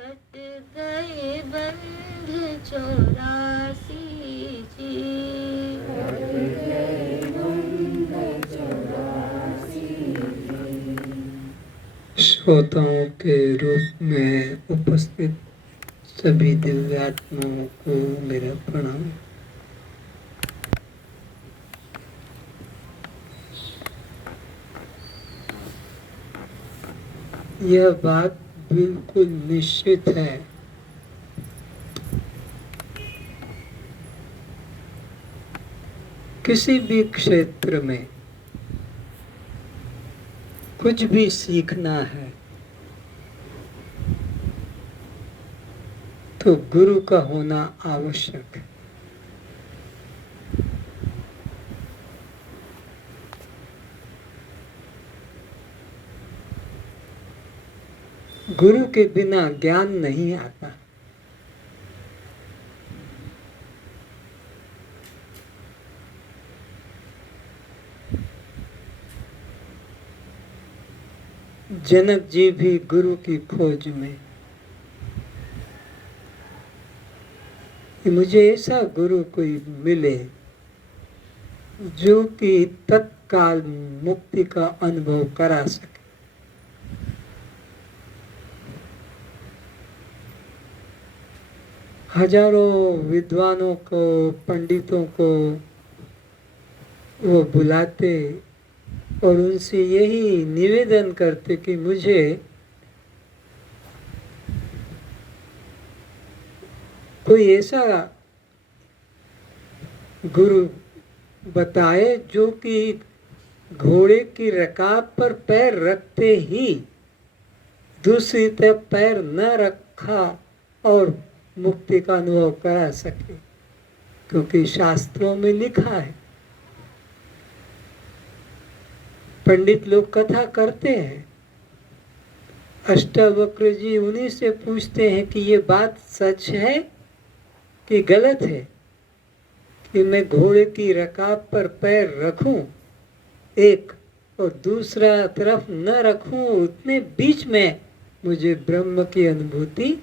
Cut गए बंध 84 जी। श्रोताओं के रूप में उपस्थित सभी दिव्यात्माओं को मेरा प्रणाम। यह बात बिल्कुल निश्चित है किसी भी क्षेत्र में कुछ भी सीखना है तो गुरु का होना आवश्यक है। गुरु के बिना ज्ञान नहीं आता। जनक जी भी गुरु की खोज में, मुझे ऐसा गुरु कोई मिले जो कि तत्काल मुक्ति का अनुभव करा सके। हजारों विद्वानों को, पंडितों को वो बुलाते और उनसे यही निवेदन करते कि मुझे कोई ऐसा गुरु बताए जो कि घोड़े की रकाब पर पैर रखते ही दूसरी तरफ पैर न रखा और मुक्ति का अनुभव करा सके, क्योंकि शास्त्रों में लिखा है। पंडित लोग कथा करते हैं, अष्टावक्र जी उन्हीं से पूछते हैं कि ये बात सच है कि गलत है कि मैं घोड़े की रकाब पर पैर रखूं एक और दूसरा तरफ न रखूं, उतने बीच में मुझे ब्रह्म की अनुभूति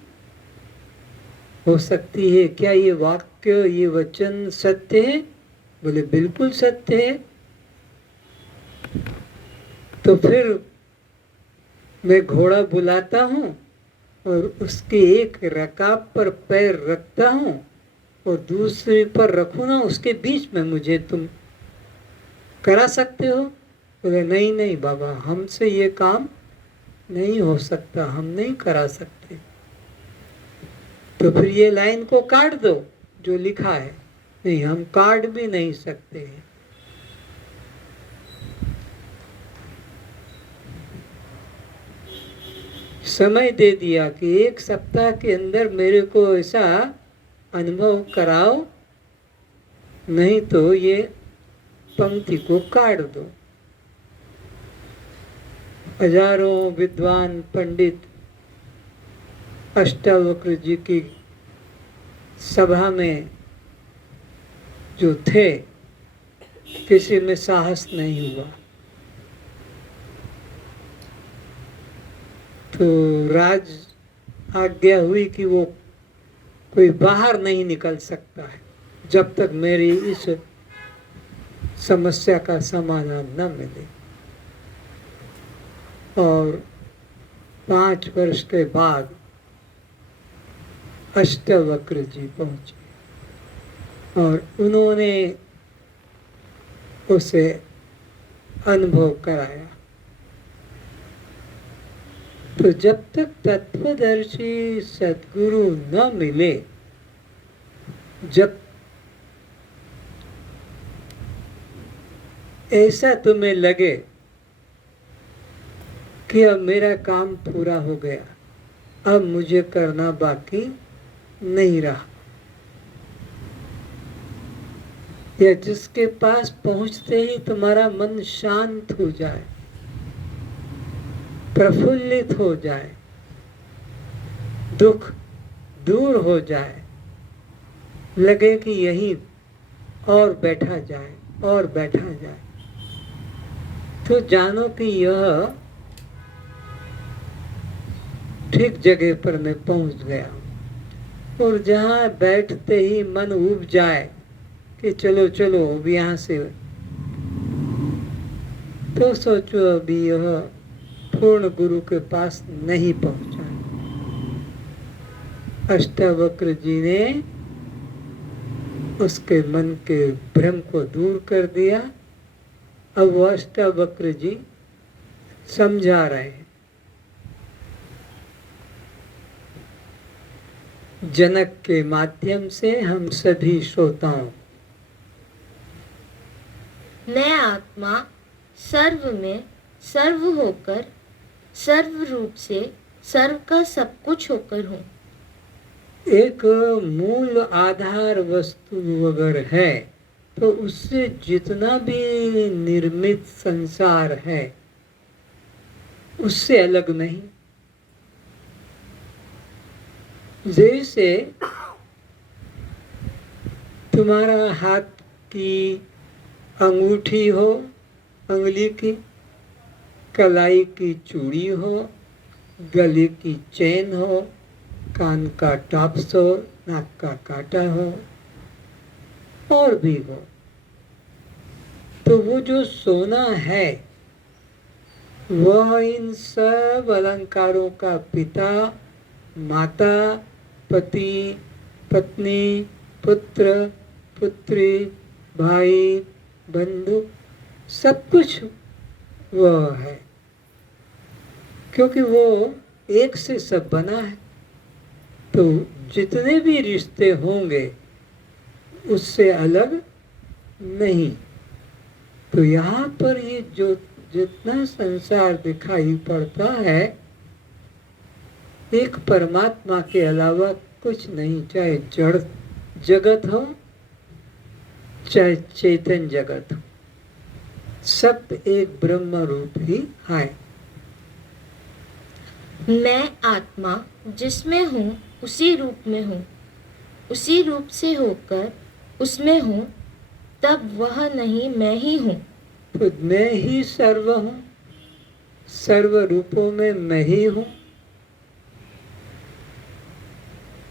हो सकती है। क्या ये वाक्य, ये वचन सत्य है? बोले बिल्कुल सत्य है। तो फिर मैं घोड़ा बुलाता हूँ और उसके एक रकाब पर पैर रखता हूँ और दूसरे पर रखूँ ना, उसके बीच में मुझे तुम करा सकते हो? बोले नहीं नहीं बाबा, हमसे ये काम नहीं हो सकता, हम नहीं करा सकते। तो फिर ये लाइन को काट दो जो लिखा है। नहीं, हम काट भी नहीं सकते हैं। समय दे दिया कि 1 सप्ताह के अंदर मेरे को ऐसा अनुभव कराओ, नहीं तो ये पंक्ति को काट दो। हजारों विद्वान पंडित अष्टावक्र जी की सभा में जो थे, किसी में साहस नहीं हुआ। तो राज आज्ञा हुई कि वो कोई बाहर नहीं निकल सकता है जब तक मेरी इस समस्या का समाधान न मिले। और 5 वर्ष के बाद अष्टावक्र जी पहुंचे और उन्होंने उसे अनुभव कराया। तो जब तक तत्वदर्शी सद्गुरु न मिले, जब ऐसा तुम्हें लगे कि अब मेरा काम पूरा हो गया, अब मुझे करना बाकी नहीं रहा, या जिसके पास पहुंचते ही तुम्हारा मन शांत हो जाए, प्रफुल्लित हो जाए, दुख दूर हो जाए, लगे कि यही और बैठा जाए और बैठा जाए, तो जानो कि यह ठीक जगह पर मैं पहुंच गया। और जहाँ बैठते ही मन उब जाए कि चलो चलो अब यहाँ से, तो सोचो अभी यह पूर्ण गुरु के पास नहीं पहुंचा। अष्टावक्र जी ने उसके मन के भ्रम को दूर कर दिया। अब वो अष्टावक्र जी समझा रहे हैं। जनक के माध्यम से हम सभी श्रोताओं, मैं आत्मा सर्व में सर्व होकर, सर्व रूप से सर्व का सब कुछ होकर हूँ। एक मूल आधार वस्तु अगर है तो उससे जितना भी निर्मित संसार है उससे अलग नहीं। जैसे तुम्हारा हाथ की अंगूठी हो, अंगुली की, कलाई की चूड़ी हो, गले की चेन हो, कान का टॉप्स हो, नाक का कांटा हो, और भी हो, तो वो जो सोना है वह इन सब अलंकारों का पिता, माता, पति, पत्नी, पुत्र, पुत्री, भाई, बंधु, सब कुछ वह है, क्योंकि वो एक से सब बना है। तो जितने भी रिश्ते होंगे उससे अलग नहीं। तो यहाँ पर ये जो जितना संसार दिखाई पड़ता है एक परमात्मा के अलावा कुछ नहीं, चाहे जड़ जगत हो चाहे चेतन जगत हो, सब एक ब्रह्म रूप ही है। मैं आत्मा जिसमें हूँ उसी रूप में हूँ, उसी रूप से होकर उसमें हूँ, तब वह नहीं मैं ही हूँ। तो मैं ही सर्व हूँ, सर्व रूपों में मैं ही हूँ,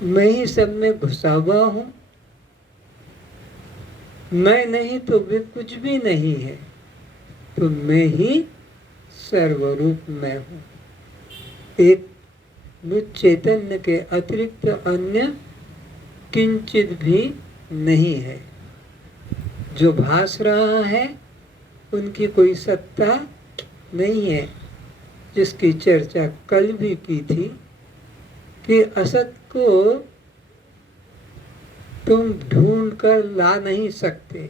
मैं ही सब में घुसा हुआ हूँ। मैं नहीं तो भी कुछ भी नहीं है, तो मैं ही सर्वरूप में हूँ। एक मुझ चैतन्य के अतिरिक्त अन्य किंचित भी नहीं है। जो भास रहा है उनकी कोई सत्ता नहीं है, जिसकी चर्चा कल भी की थी कि असत को तुम ढूंढ कर ला नहीं सकते।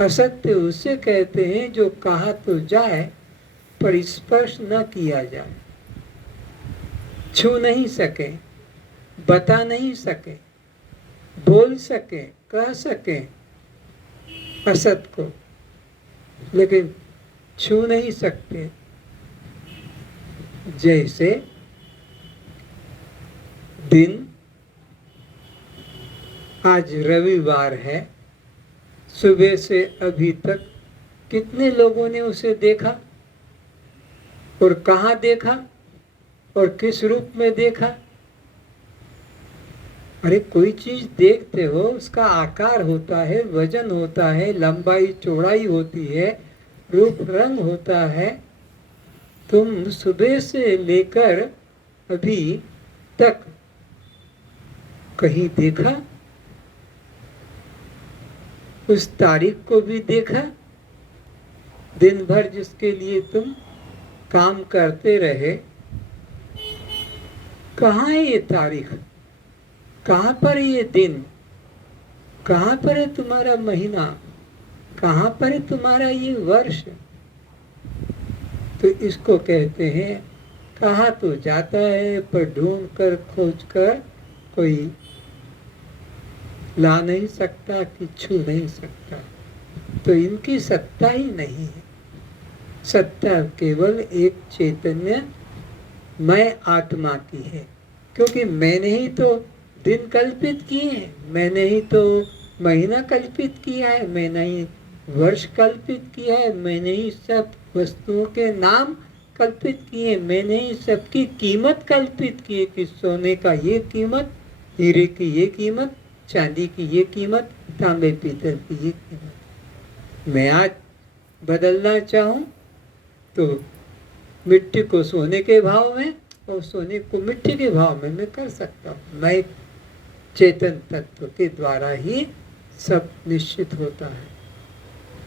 असत्य उसे कहते हैं जो कहा तो जाए पर स्पर्श न किया जाए, छू नहीं सके, बता नहीं सके, बोल सके, कह सके असत को, लेकिन छू नहीं सकते। जैसे दिन, आज रविवार है, सुबह से अभी तक कितने लोगों ने उसे देखा और कहाँ देखा और किस रूप में देखा? अरे कोई चीज देखते हो उसका आकार होता है, वजन होता है, लंबाई चौड़ाई होती है, रूप रंग होता है। तुम सुबह से लेकर अभी तक कहीं देखा? उस तारीख को भी देखा? दिन भर जिसके लिए तुम काम करते रहे, कहाँ है ये तारीख? कहाँ पर ये दिन? कहाँ पर है तुम्हारा महीना? कहाँ पर है तुम्हारा ये वर्ष? तो इसको कहते हैं, कहा तो जाता है पर ढूंढ कर खोज कर कोई ला नहीं सकता कि छू नहीं सकता। तो इनकी सत्ता ही नहीं है। सत्ता केवल एक चैतन्य मैं आत्मा की है, क्योंकि मैंने ही तो दिन कल्पित किए हैं, मैंने ही तो महीना कल्पित किया है, मैंने ही वर्ष कल्पित किया है, मैंने ही सब वस्तुओं के नाम कल्पित किए, मैंने ही सबकी कीमत कल्पित की कि सोने का ये कीमत, हीरे की ये कीमत, चांदी की ये कीमत, तांबे पीतल की ये कीमत। मैं आज बदलना चाहूँ तो मिट्टी को सोने के भाव में और सोने को मिट्टी के भाव में मैं कर सकता हूँ। मैं चेतन तत्व के द्वारा ही सब निश्चित होता है।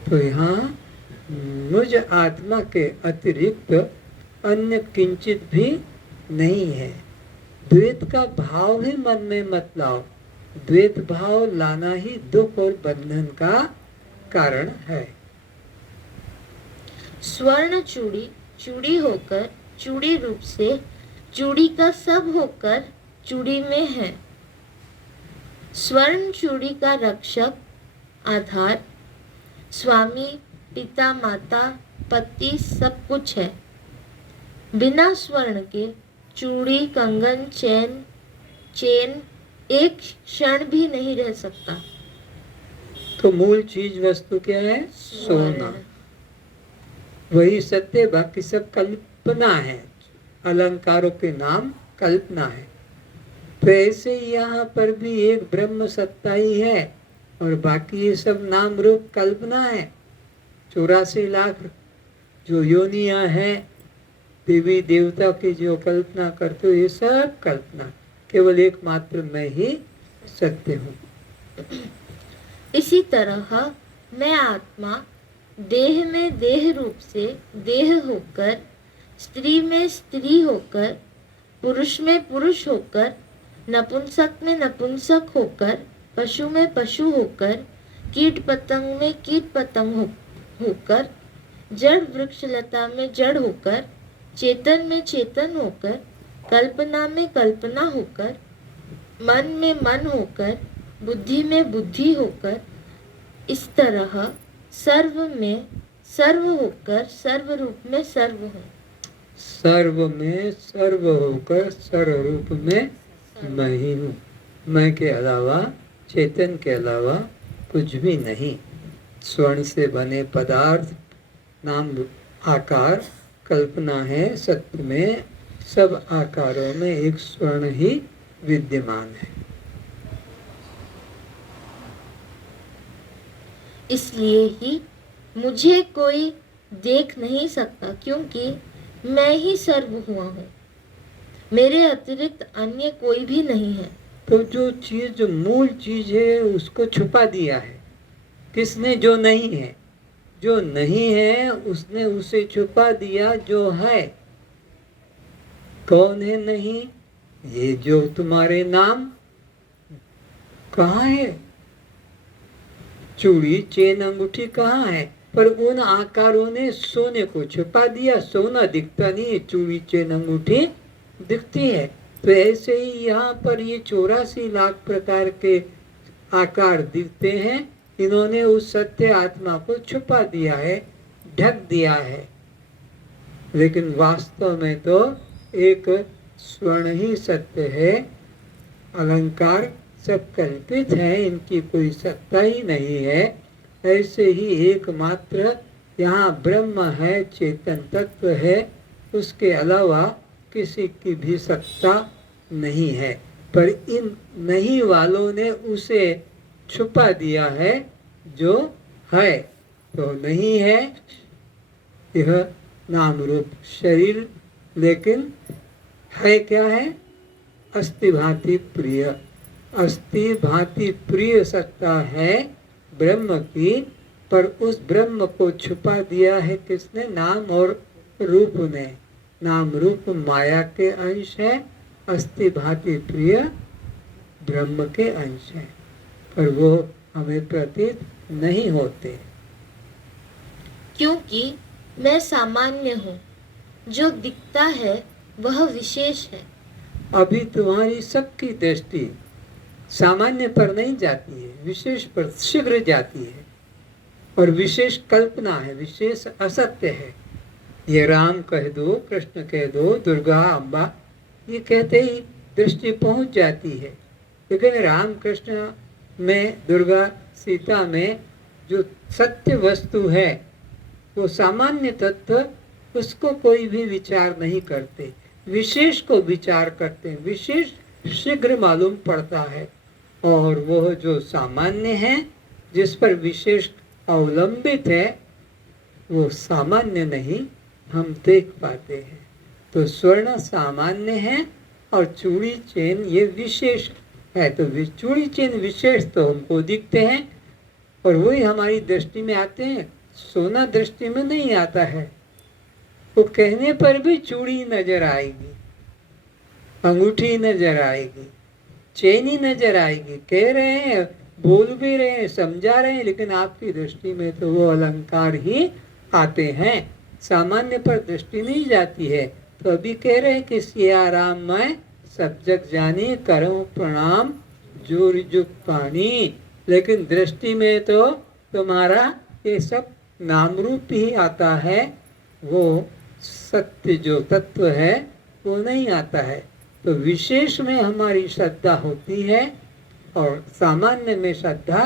तो यहाँ मुझ आत्मा के अतिरिक्त अन्य किंचित भी नहीं है। द्वैत का भाव ही मन में मत लाओ। द्वैत भाव लाना ही दुख और बंधन का कारण है। स्वर्ण चूड़ी चूड़ी होकर चूड़ी रूप से, चूड़ी का सब होकर चूड़ी में है। स्वर्ण चूड़ी का रक्षक, आधार, स्वामी, पिता, माता, पति सब कुछ है। बिना स्वर्ण के चूड़ी, कंगन, चेन एक क्षण भी नहीं रह सकता। तो मूल चीज वस्तु क्या है? सोना। वही सत्य, बाकी सब कल्पना है। अलंकारों के नाम कल्पना है। तो ऐसे ही यहाँ पर भी एक ब्रह्म सत्ता ही है और बाकी ये सब नाम रूप कल्पना है। 84 लाख जो योनियां हैं, देवी देवता की जो कल्पना करते हो, ये सब कल्पना, केवल एकमात्र मैं ही सत्य हूँ। इसी तरह मैं आत्मा देह में देह रूप से देह होकर, स्त्री में स्त्री होकर, पुरुष में पुरुष होकर, नपुंसक में नपुंसक होकर, पशु में पशु होकर, कीट पतंग में कीट पतंग होकर, जड़ वृक्ष लता में जड़ होकर, चेतन में चेतन होकर, कल्पना में कल्पना होकर, मन में मन होकर, बुद्धि में बुद्धि होकर, इस तरह सर्व में सर्व होकर सर्व रूप में सर्व हूँ। सर्व में सर्व होकर सर्व रूप में मैं ही हूँ। मैं के अलावा, चेतन के अलावा कुछ भी नहीं। स्वर्ण से बने पदार्थ, नाम, आकार कल्पना है। सत्य में सब आकारों में एक स्वर्ण ही विद्यमान है। इसलिए ही मुझे कोई देख नहीं सकता, क्योंकि मैं ही सर्व हुआ हूँ। मेरे अतिरिक्त अन्य कोई भी नहीं है। तो जो चीज, जो मूल चीज है, उसको छुपा दिया है किसने? जो नहीं है। जो नहीं है उसने उसे छुपा दिया जो है। कौन है नहीं? ये जो तुम्हारे नाम कहाँ है? चूड़ी, चेन, अंगूठी कहाँ है? पर उन आकारों ने सोने को छुपा दिया। सोना दिखता नहीं है, चूड़ी, चेन, अंगूठी दिखती है। तो ऐसे ही यहाँ पर ये 84 लाख प्रकार के आकार दिखते हैं। इन्होंने उस सत्य आत्मा को छुपा दिया है, ढक दिया है। लेकिन वास्तव में तो एक स्वर्ण ही सत्य है। अलंकार सब कल्पित है, इनकी कोई सत्ता ही नहीं है। ऐसे ही एकमात्र यहाँ ब्रह्म है, चेतन तत्व है। उसके अलावा किसी की भी सत्ता नहीं है। पर इन नहीं वालों ने उसे छुपा दिया है जो है। तो नहीं है यह नाम रूप शरीर, लेकिन है क्या है? अस्थि भांति प्रिय। अस्थि भांति प्रिय सत्ता है ब्रह्म की, पर उस ब्रह्म को छुपा दिया है किसने? नाम और रूप ने। नाम रूप माया के अंश है, अस्थि भांति प्रिय ब्रह्म के अंश है, पर वो हमें प्रतीत नहीं होते। क्योंकि मैं सामान्य हूँ, जो दिखता है वह विशेष है। अभी तुम्हारी सबकी दृष्टि सामान्य पर नहीं जाती है, विशेष पर शीघ्र जाती है। और विशेष कल्पना है, विशेष असत्य है। ये राम कह दो, कृष्ण कह दो, दुर्गा, अम्बा, ये कहते ही दृष्टि पहुंच जाती है। लेकिन राम कृष्ण में, दुर्गा, सीता में जो सत्य वस्तु है, वो सामान्य तत्व उसको कोई भी विचार नहीं करते, विशेष को विचार करते हैं। विशेष शीघ्र मालूम पड़ता है, और वह जो सामान्य है, जिस पर विशेष अवलंबित है, वो सामान्य नहीं हम देख पाते हैं। तो स्वर्ण सामान्य है और चूड़ी चेन ये विशेष है। तो चूड़ी चेन विशेष तो हमको दिखते हैं और वही हमारी दृष्टि में आते हैं। सोना दृष्टि में नहीं आता है। वो कहने पर भी चूड़ी नजर आएगी, अंगूठी नजर आएगी, चेन ही नजर आएगी। कह रहे हैं, बोल भी रहे हैं, समझा रहे हैं, लेकिन आपकी दृष्टि में तो वो अलंकार ही आते हैं, सामान्य पर दृष्टि नहीं जाती है। तो अभी कह रहे हैं कि सिया राम मैं सब जग जानी, करूं प्रणाम जोर जुग पानी। लेकिन दृष्टि में तो तुम्हारा ये सब नाम रूप ही आता है, वो सत्य जो तत्व है वो नहीं आता है। तो विशेष में हमारी श्रद्धा होती है और सामान्य में श्रद्धा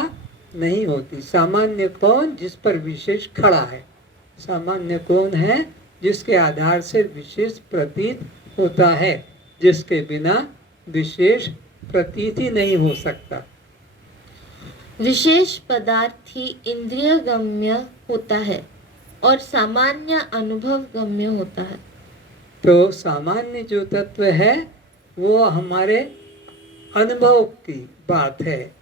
नहीं होती। सामान्य कौन? जिस पर विशेष खड़ा है। सामान्य कौन है? जिसके आधार से विशेष प्रतीत होता है, जिसके बिना विशेष प्रतीत ही नहीं हो सकता। विशेष पदार्थ ही इंद्रिय गम्य होता है और सामान्य अनुभव गम्य होता है। तो सामान्य जो तत्व है वो हमारे अनुभव की बात है,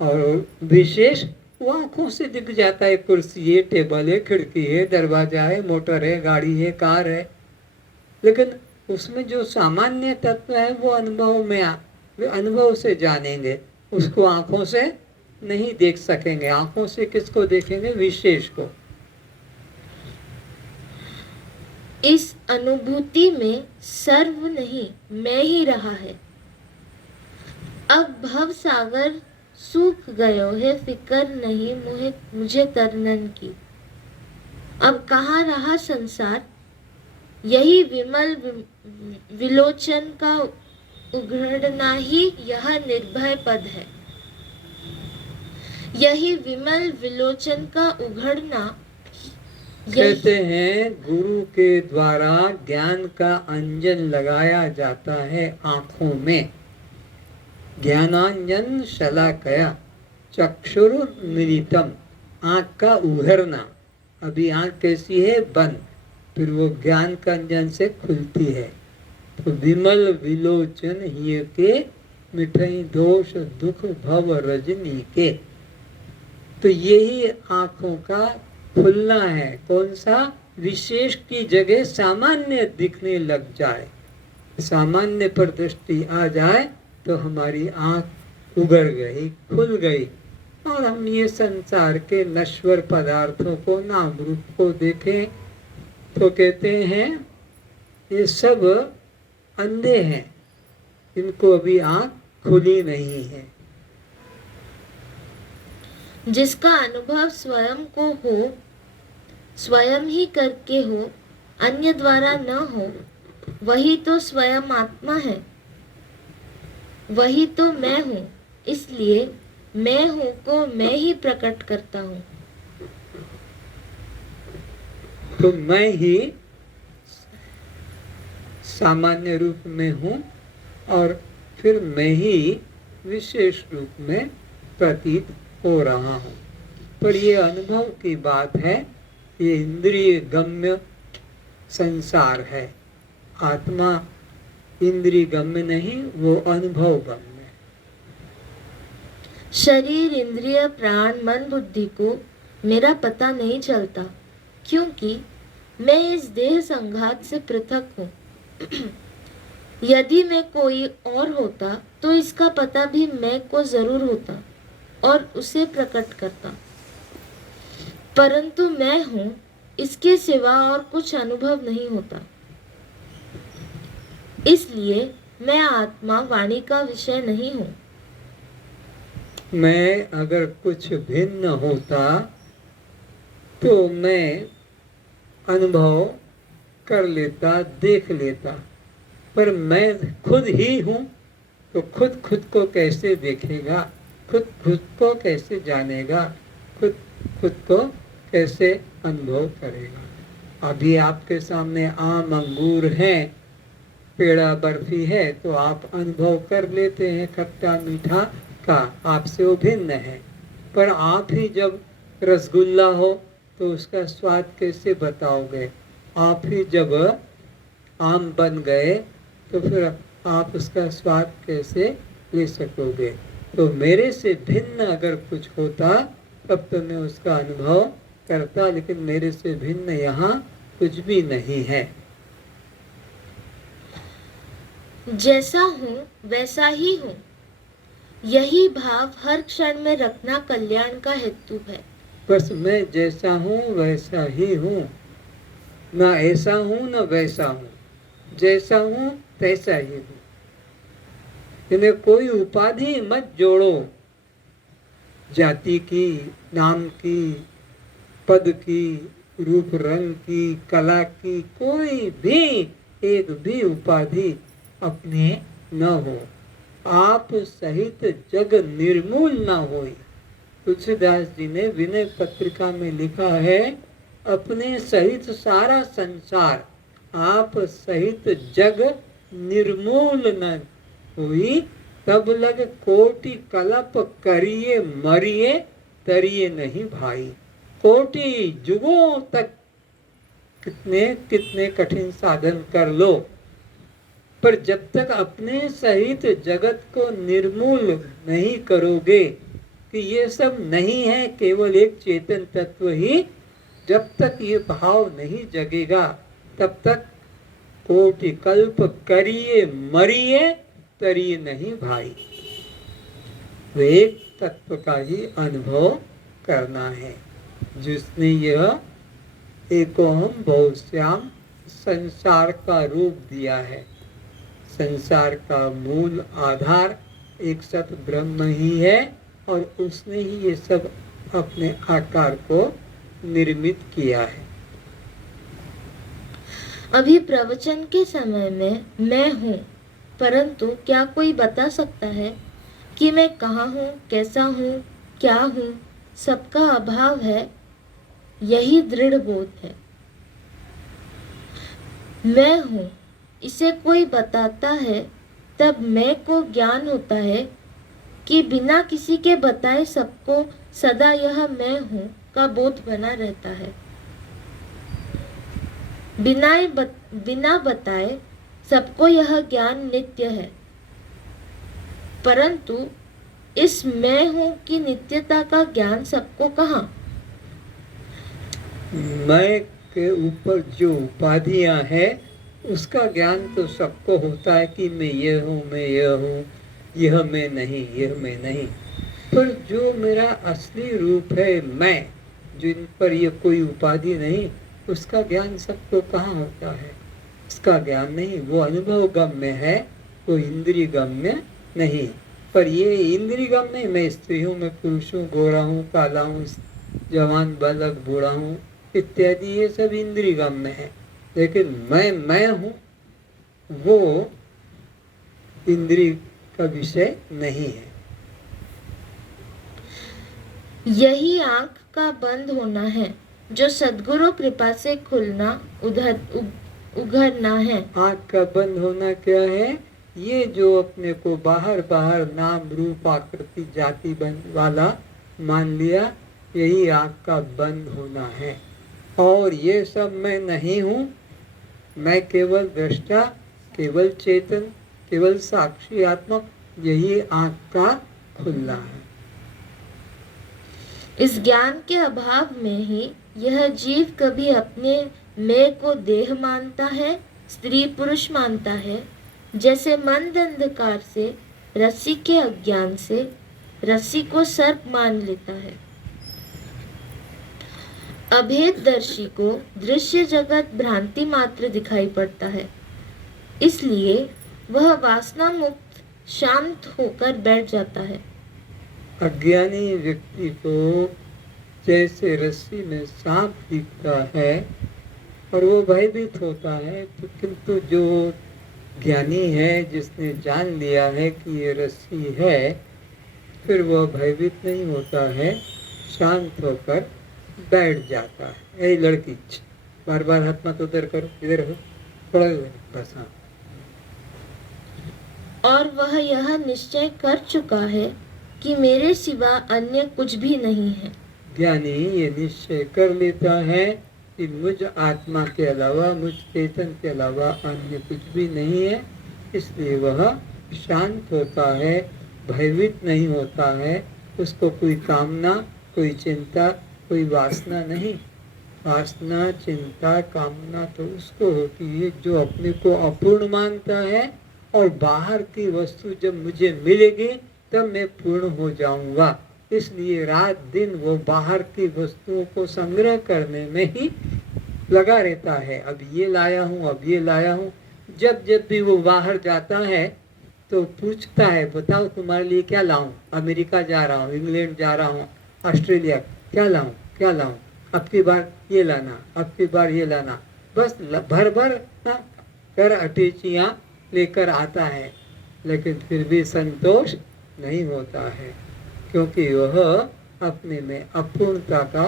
और विशेष वो आंखों से दिख जाता है। कुर्सी है, टेबल है, खिड़की है, दरवाजा है, मोटर है, गाड़ी है, कार है। लेकिन उसमें जो सामान्य तत्व है वो अनुभव में अनुभव से जानेंगे, उसको आंखों से नहीं देख सकेंगे। आंखों से किसको देखेंगे? विशेष को। इस अनुभूति में सर्व नहीं मैं ही रहा है। अब भव सागर सूख गयो है, फिकर नहीं मुझे तरनन की। अब कहाँ रहा संसार? यही विमल विलोचन का उघड़ना ही यह निर्भय पद है। यही विमल विलोचन का उघड़ना। कहते हैं गुरु के द्वारा ज्ञान का अंजन लगाया जाता है आंखों में। ज्ञानांजन शलाकया चक्षुरुन्मीलितम, आंख का उघरना। अभी आंख कैसी है? बंद, फिर वो ज्ञान का अंजन से खुलती है। तो विमल विलोचन हिय के, मिठई दोष दुख भव रजनी के। तो यही आंखों का खुलना है। कौन सा? विशेष की जगह सामान्य दिखने लग जाए, सामान्य पर दृष्टि आ जाए तो हमारी आंख उगड़ गई, खुल गई, और हम ये संसार के नश्वर पदार्थों को, नाम रूप को देखें तो कहते हैं ये सब अंधे हैं, इनको अभी आंख खुली नहीं है। जिसका अनुभव स्वयं को हो, स्वयं ही करके हो, अन्य द्वारा न हो, वही तो स्वयं आत्मा है, वही तो मैं हूँ। इसलिए मैं हूँ को मैं ही प्रकट करता हूँ। तो मैं ही सामान्य रूप में हूँ और फिर मैं ही विशेष रूप में प्रतीत हो रहा हूँ। पर ये अनुभव की बात है, ये इंद्रिय गम्य संसार है। आत्मा इंद्रिय गम्य नहीं, वो अनुभव गम्य। शरीर, इंद्रिय, प्राण, मन, बुद्धि को मेरा पता नहीं चलता, क्योंकि मैं इस देह संघात से पृथक हूँ। यदि मैं कोई और होता तो इसका पता भी मैं को जरूर होता और उसे प्रकट करता, परंतु मैं हूँ, इसके सिवा और कुछ अनुभव नहीं होता। इसलिए मैं आत्मा वाणी का विषय नहीं हूँ। मैं अगर कुछ भिन्न होता तो मैं अनुभव कर लेता, देख लेता, पर मैं खुद ही हूँ तो खुद खुद को कैसे देखेगा, खुद खुद को कैसे जानेगा, खुद खुद को कैसे अनुभव करेगा। अभी आपके सामने आम अंगूर हैं, पेड़ा बर्फी है, तो आप अनुभव कर लेते हैं खट्टा मीठा का, आपसे वो भिन्न है। पर आप ही जब रसगुल्ला हो तो उसका स्वाद कैसे बताओगे? आप ही जब आम बन गए तो फिर आप उसका स्वाद कैसे ले सकोगे? तो मेरे से भिन्न अगर कुछ होता तब तो मैं उसका अनुभव करता, लेकिन मेरे से भिन्न यहाँ कुछ भी नहीं है। जैसा हूँ वैसा ही हूँ, यही भाव हर क्षण में रखना कल्याण का हेतु है। बस मैं जैसा हूँ वैसा ही हूँ, ना ऐसा हूँ ना वैसा हूँ, जैसा हूँ तैसा ही हूँ। इन्हें कोई उपाधि मत जोड़ो, जाति की, नाम की, पद की, रूप रंग की, कला की, कोई भी एक भी उपाधि अपने न हो। आप सहित जग निर्मूल न होई। तुलसीदास जी ने विनय पत्रिका में लिखा है, अपने सहित सारा संसार, आप सहित जग निर्मूल न हुई, तब लग कोटि कलप करिए मरिए, तरिए नहीं भाई। कोटि युगों तक कितने कितने कठिन साधन कर लो, पर जब तक अपने सहित जगत को निर्मूल नहीं करोगे कि ये सब नहीं है, केवल एक चेतन तत्व ही, जब तक ये भाव नहीं जगेगा तब तक कोटि कल्प करिए मरिए, तरिए नहीं भाई। तो एक तत्व का ही अनुभव करना है, जिसने यह एकोहम बहुश्याम संसार का रूप दिया है। संसार का मूल आधार एक सत ब्रह्म ही है, और उसने ही ये सब अपने आकार को निर्मित किया है। अभी प्रवचन के समय में मैं हूँ, परंतु क्या कोई बता सकता है कि मैं कहाँ हूँ, कैसा हूँ, क्या हूँ? सबका अभाव है, यही दृढ़ बोध है। मैं हूँ इसे कोई बताता है, तब मैं को ज्ञान होता है कि बिना किसी के बताए सबको सदा यह मैं हूँ का बोध बना रहता है। बिना बताए सबको यह ज्ञान नित्य है, परंतु इस मैं हूँ की नित्यता का ज्ञान सबको कहाँ? मैं के ऊपर जो उपाधियां हैं उसका ज्ञान तो सबको होता है कि मैं ये हूँ, मैं यह हूँ, यह मैं नहीं, यह मैं नहीं। पर जो मेरा असली रूप है मैं, जिन पर ये कोई उपाधि नहीं, उसका ज्ञान सबको कहाँ होता है? उसका ज्ञान नहीं, वो अनुभव गम्य है, वो इंद्रिय गम्य नहीं। पर ये इंद्रिय गम्य, मैं स्त्री हूँ, मैं पुरुष हूँ, गोरा हूँ, काला हूँ, जवान बालक बूढ़ा हूँ इत्यादि, ये सब इंद्रिय गम्य है। लेकिन मैं हूँ वो इंद्रिय का विषय नहीं है। यही आँख का बंद होना है, जो सद्गुरु कृपा से खुलना उघरना है। आँख का बंद होना क्या है? ये जो अपने को बाहर बाहर नाम रूप आकृति जाति वाला मान लिया, यही आँख का बंद होना है। और ये सब मैं नहीं हूँ, मैं केवल दृष्टा, केवल चेतन, केवल साक्षी आत्मा, यही आँख का खुलना है। इस ज्ञान के अभाव में ही यह जीव कभी अपने मैं को देह मानता है, स्त्री पुरुष मानता है, जैसे मंद अंधकार से, रस्सी के अज्ञान से रस्सी को सर्प मान लेता है। अभेददर्शी को दृश्य जगत भ्रांति मात्र दिखाई पड़ता है, इसलिए वह वासना मुक्त शांत होकर बैठ जाता है। अज्ञानी व्यक्ति को जैसे रस्सी में सांप दिखता है और वो भयभीत होता है, तो किंतु जो ज्ञानी है, जिसने जान लिया है कि ये रस्सी है, फिर वह भयभीत नहीं होता है, शांत होकर बैठ जाता है। ए लड़की, बार बार हाथ मत उधर करो, इधर हो, थोड़ा इधर, बस हाँ। और वह यह निश्चय कर चुका है कि मेरे सिवा अन्य कुछ भी नहीं है। ज्ञानी ये निश्चय कर लेता है कि मुझ आत्मा के अलावा, मुझ चेतन के अलावा अन्य कुछ भी नहीं है, इसलिए वह शांत होता है, भयभीत नहीं होता है। उसको कोई कामना, कोई चिंता, कोई वासना नहीं। वासना, चिंता, कामना तो उसको होती है जो अपने को अपूर्ण मानता है, और बाहर की वस्तु जब मुझे मिलेगी तब मैं पूर्ण हो जाऊंगा। इसलिए रात दिन वो बाहर की वस्तुओं को संग्रह करने में ही लगा रहता है। अब ये लाया हूँ, अब ये लाया हूँ। जब जब भी वो बाहर जाता है तो पूछता है, बताओ तुम्हारे लिए क्या लाऊं? अमेरिका जा रहा हूँ, इंग्लैंड जा रहा हूँ, ऑस्ट्रेलिया, क्या लाऊं, क्या लाऊं? अब की बार ये लाना, अब की बार ये लाना। बस भर भर कर अटैचियाँ लेकर आता है, लेकिन फिर भी संतोष नहीं होता है, क्योंकि वह अपने में अपूर्णता का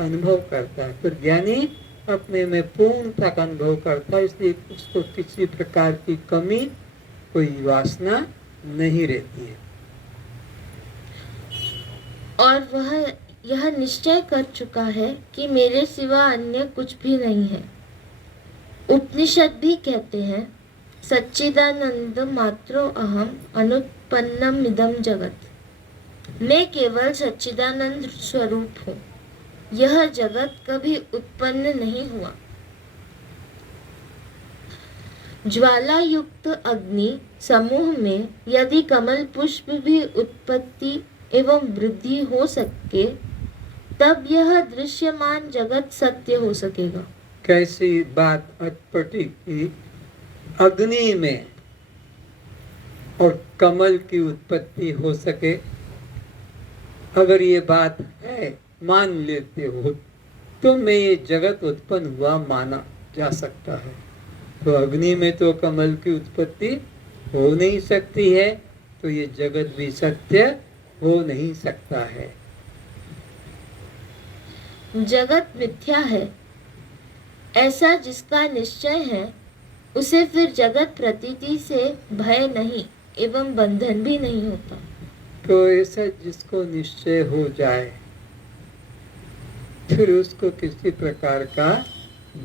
अनुभव करता है। तो ज्ञानी अपने में पूर्णता का अनुभव करता है, इसलिए उसको किसी प्रकार की कमी, कोई वासना नहीं रहती है। और वह यह निश्चय कर चुका है कि मेरे सिवा अन्य कुछ भी नहीं है। उपनिषद भी कहते हैं, सच्चिदानंद मात्रो अहम अनुत्पन्नम इदम जगत। मैं केवल सच्चिदानंद स्वरूप हूँ, यह जगत कभी उत्पन्न नहीं हुआ। ज्वाला युक्त अग्नि समूह में यदि कमल पुष्प भी उत्पत्ति एवं वृद्धि हो सके, तब यह दृश्यमान जगत सत्य हो सकेगा। कैसी बात अटपटी की अग्नि में और कमल की उत्पत्ति हो सके। अगर ये बात है, मान लेते हो, तो मैं ये जगत उत्पन्न हुआ माना जा सकता है। तो अग्नि में तो कमल की उत्पत्ति हो नहीं सकती है, तो ये जगत भी सत्य हो नहीं सकता है। जगत मिथ्या है, ऐसा जिसका निश्चय है, उसे फिर जगत प्रतीति से भय नहीं एवं बंधन भी नहीं होता। तो ऐसा जिसको निश्चय हो जाए, फिर उसको किसी प्रकार का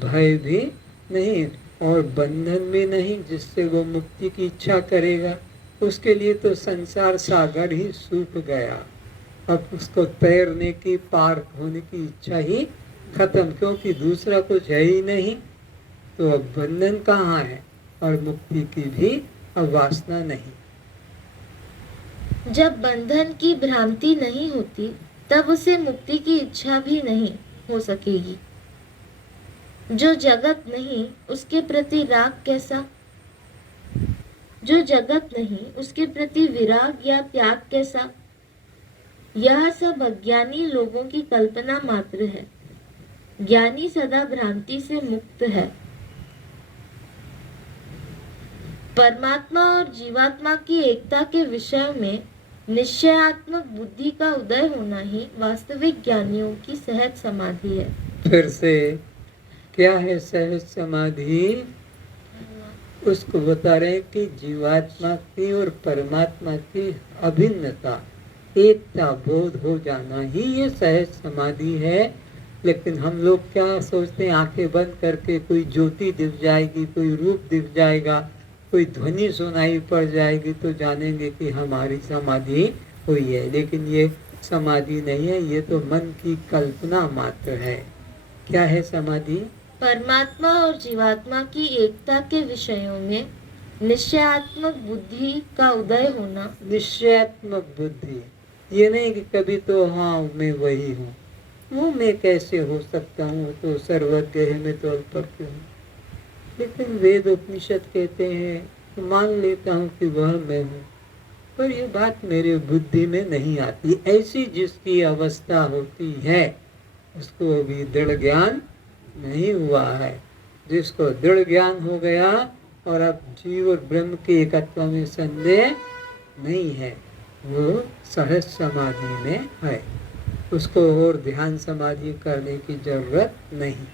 भय भी नहीं और बंधन भी नहीं, जिससे वो मुक्ति की इच्छा करेगा। उसके लिए तो संसार सागर ही सूख गया। अब उसको तैरने की, पार होने की इच्छा ही खत्म, क्योंकि दूसरा कुछ है ही नहीं। तो अब बंधन कहाँ है और मुक्ति की भी अब वासना नहीं। जब बंधन की भ्रांति नहीं होती, तब उसे मुक्ति की इच्छा भी नहीं हो सकेगी। जो जगत नहीं, उसके प्रति राग कैसा? जो जगत नहीं, उसके प्रति विराग या त्याग कैसा? यह सब अज्ञानी लोगों की कल्पना मात्र है। ज्ञानी सदा भ्रांति से मुक्त है। परमात्मा और जीवात्मा की एकता के विषय में निश्चयात्मक बुद्धि का उदय होना ही वास्तविक ज्ञानियों की सहज समाधि है। फिर से क्या है सहज समाधि? उसको बता रहे हैं कि जीवात्मा की और परमात्मा की अभिन्नता, एकता बोध हो जाना ही ये सहज समाधि है। लेकिन हम लोग क्या सोचते हैं, आंखें बंद करके कोई ज्योति दिख जाएगी, कोई रूप दिख जाएगा, कोई ध्वनि सुनाई पड़ जाएगी तो जानेंगे कि हमारी समाधि हुई है। लेकिन ये समाधि नहीं है, ये तो मन की कल्पना मात्र है। क्या है समाधि? परमात्मा और जीवात्मा की एकता के विषयों में निश्चयात्मक बुद्धि का उदय होना। निश्चयात्मक बुद्धि, ये नहीं कि कभी तो हाँ मैं वही हूँ, वो मैं कैसे हो सकता हूँ, तो सर्वज्ञ है, मैं तो अल्पज्ञ हूँ। लेकिन वेद उपनिषद कहते हैं, तो मान लेता हूँ कि वह मैं हूँ, पर ये बात मेरे बुद्धि में नहीं आती। ऐसी जिसकी अवस्था होती है उसको अभी दृढ़ ज्ञान नहीं हुआ है। जिसको दृढ़ ज्ञान हो गया और अब जीव और ब्रह्म के एकत्व में संदेह नहीं है, वो सहज समाधि में है। उसको और ध्यान समाधि करने की जरूरत नहीं।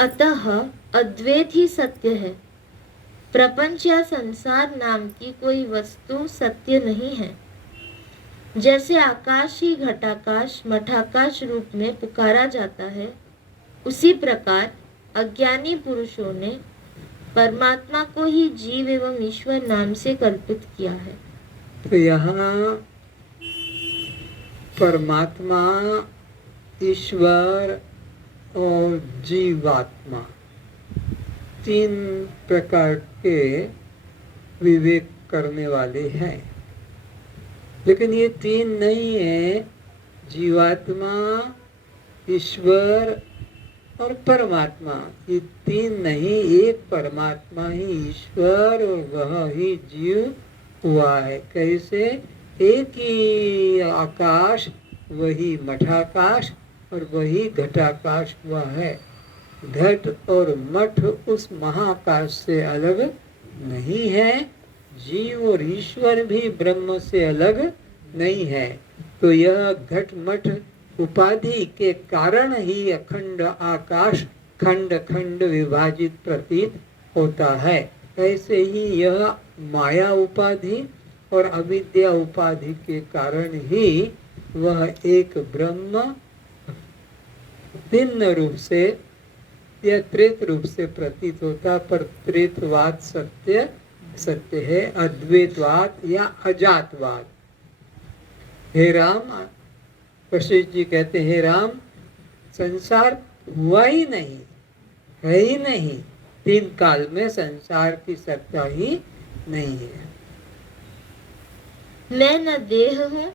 अतः अद्वैत ही सत्य है। प्रपंच या संसार नाम की कोई वस्तु सत्य नहीं है। जैसे आकाश ही घटाकाश मठाकाश रूप में पुकारा जाता है, उसी प्रकार अज्ञानी पुरुषों ने परमात्मा को ही जीव एवं ईश्वर नाम से कल्पित किया है। तो यहाँ परमात्मा, ईश्वर और जीवात्मा तीन प्रकार के विवेक करने वाले हैं, लेकिन ये तीन नहीं है। जीवात्मा, ईश्वर और परमात्मा, ये तीन नहीं, एक परमात्मा ही ईश्वर और वह ही जीव हुआ है। कैसे? एक ही आकाश, वही मठाकाश और वही घटाकाश हुआ है। घट और मठ उस महाकाश से अलग नहीं है। जीव और ईश्वर भी ब्रह्म से अलग नहीं है। तो यह घट मठ उपाधि के कारण ही अखंड आकाश खंड खंड विभाजित प्रतीत होता है। ऐसे ही यह माया उपाधि और अविद्या उपाधि के कारण ही वह एक ब्रह्म भिन्न रूप से या त्रेत रूप से प्रतीत होता। पर त्रेतवाद सत्य सत्य है, अद्वैतवाद या अजातवाद। हे राम, वशिष्ठ जी कहते हैं, हे राम, संसार हुआ ही नहीं, है ही नहीं। तीन काल में संसार की सत्ता ही नहीं है। मैं न देह हूँ